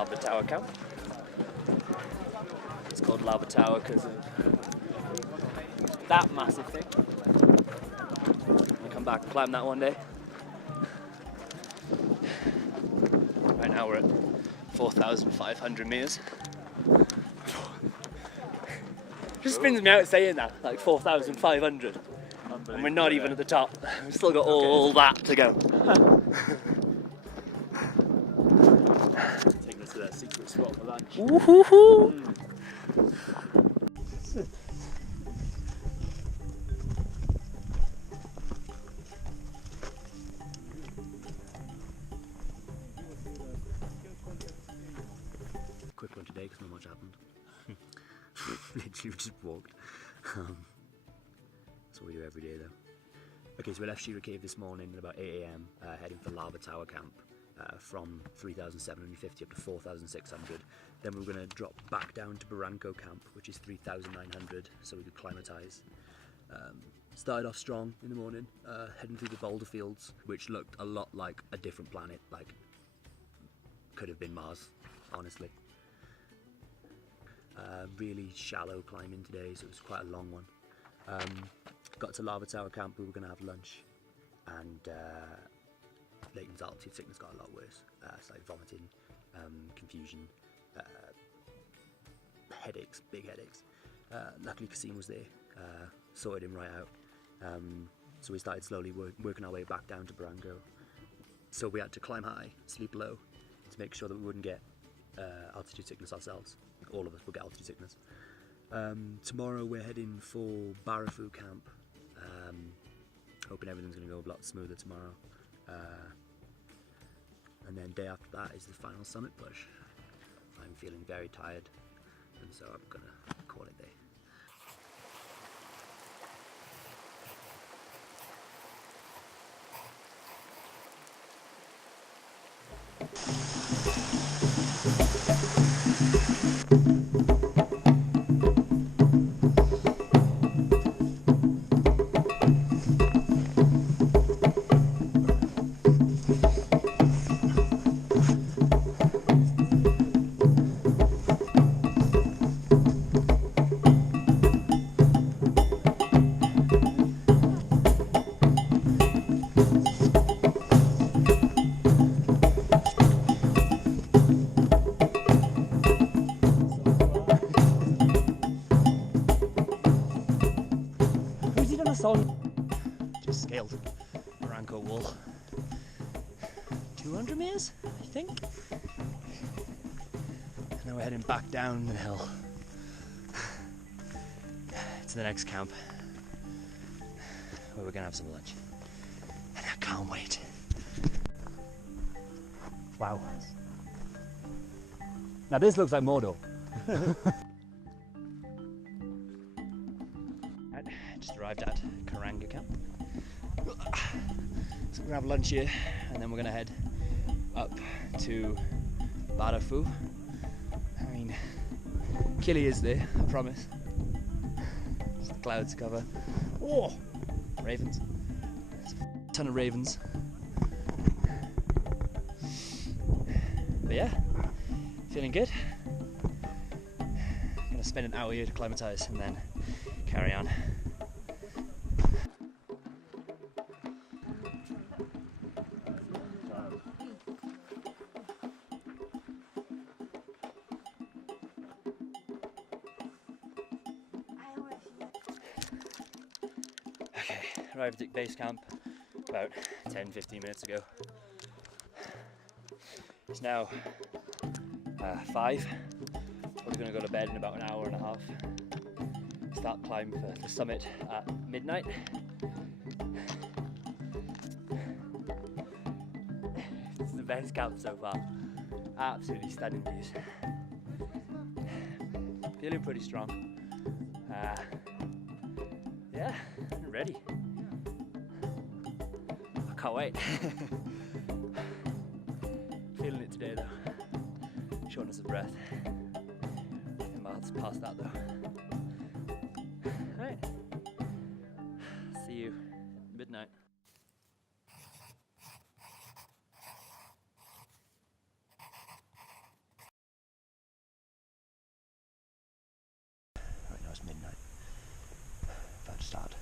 Lava Tower camp. It's called Lava Tower because of that massive thing. I'll come back and climb that one day. Right now we're at 4,500 meters. Just spins me out saying that, like 4,500. And we're not even at the top. We've still got all that to go. Taking us to that secret spot for lunch. Woohoo! Quick one today because not much happened. Literally just walked. That's what we do every day though. Okay, so we left Shira Cave this morning at about 8 AM, heading for Lava Tower Camp from 3,750 up to 4,600. Then we were going to drop back down to Barranco Camp, which is 3,900, so we could climatise. Started off strong in the morning, heading through the boulder fields, which looked a lot like a different planet, like could have been Mars, honestly. Really shallow climbing today, so it was quite a long one. Got to Lava Tower Camp, we were going to have lunch, and Leighton's altitude sickness got a lot worse. It's like vomiting, confusion, headaches, big headaches. Luckily Kasim was there, sorted him right out. So we started slowly working our way back down to Barranco. So we had to climb high, sleep low, to make sure that we wouldn't get altitude sickness ourselves. All of us will get altitude sickness. Tomorrow we're heading for Barrafu Camp. Hoping everything's going to go a lot smoother tomorrow. And then day after that is the final summit push. I'm feeling very tired, and so I'm going to call it day. Just scaled Barranco wall. 200 meters, I think. And now we're heading back down the hill to the next camp, where we're gonna have some lunch. And I can't wait. Wow. Now this looks like Mordor. Just arrived at Karanga Camp. So we're gonna have lunch here, and then we're gonna head up to Barrafu. I mean, Killy is there, I promise. Just the clouds cover. Oh, ravens. There's a ton of ravens. But yeah, feeling good. Gonna spend an hour here to acclimatise and then carry on. Okay, arrived at base camp about 10-15 minutes ago. It's now 5. Probably going to go to bed in about an hour and a half. Start climb for the summit at midnight. It's the best camp so far. Absolutely stunning views. Feeling pretty strong. Yeah, I'm ready. I can't wait. Feeling it today though. Shortness of breath. I'm miles past that though. Right. See you midnight. now it's midnight. About to start.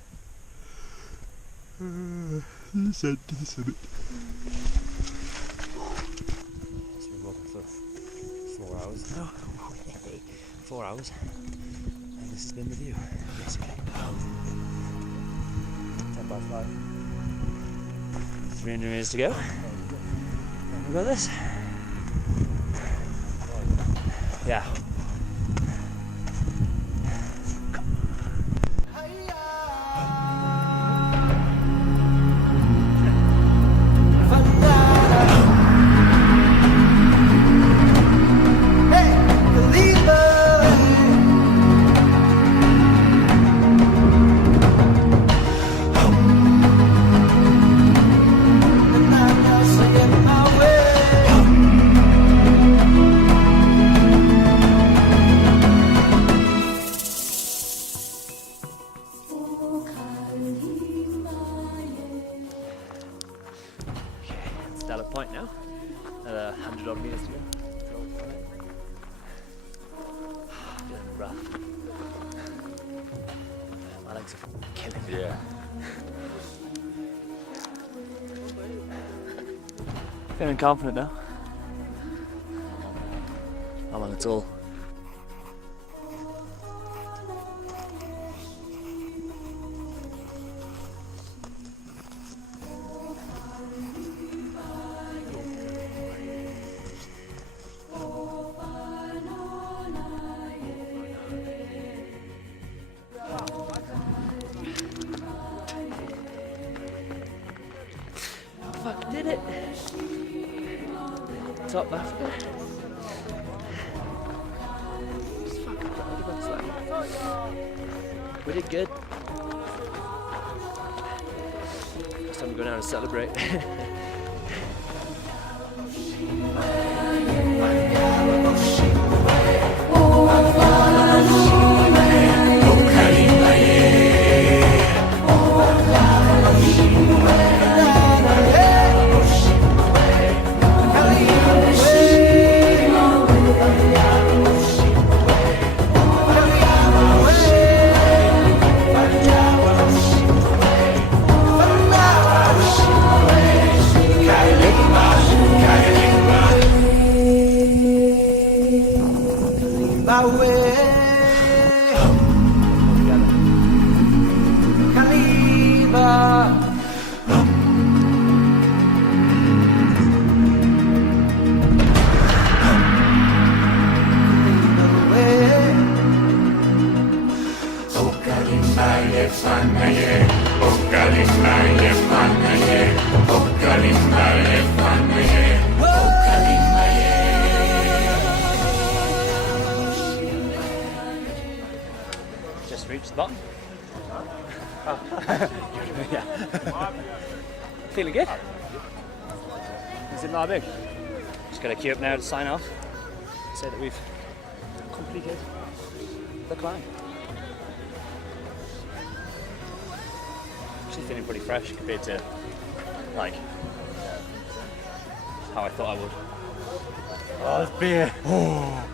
Descent to the summit. So we've been walking for 4 hours now. 4 hours. And this has been the view, basically. 10 by 5. 300 meters to go. And we've got this. Yeah. Point now, 100 odd meters to go. Feeling rough. My legs are killing me. Yeah. Feeling confident now. How long it's all. Fuck, did it. Top left. Just fucking we did good. Next time we're going out to celebrate. Just reached the bottom. Oh. Yeah. Feeling good? Is it not big? Just gotta queue up now to sign off. Say that we've completed the climb. Actually feeling pretty fresh compared to like how I thought I would. Oh, this beer! Oh.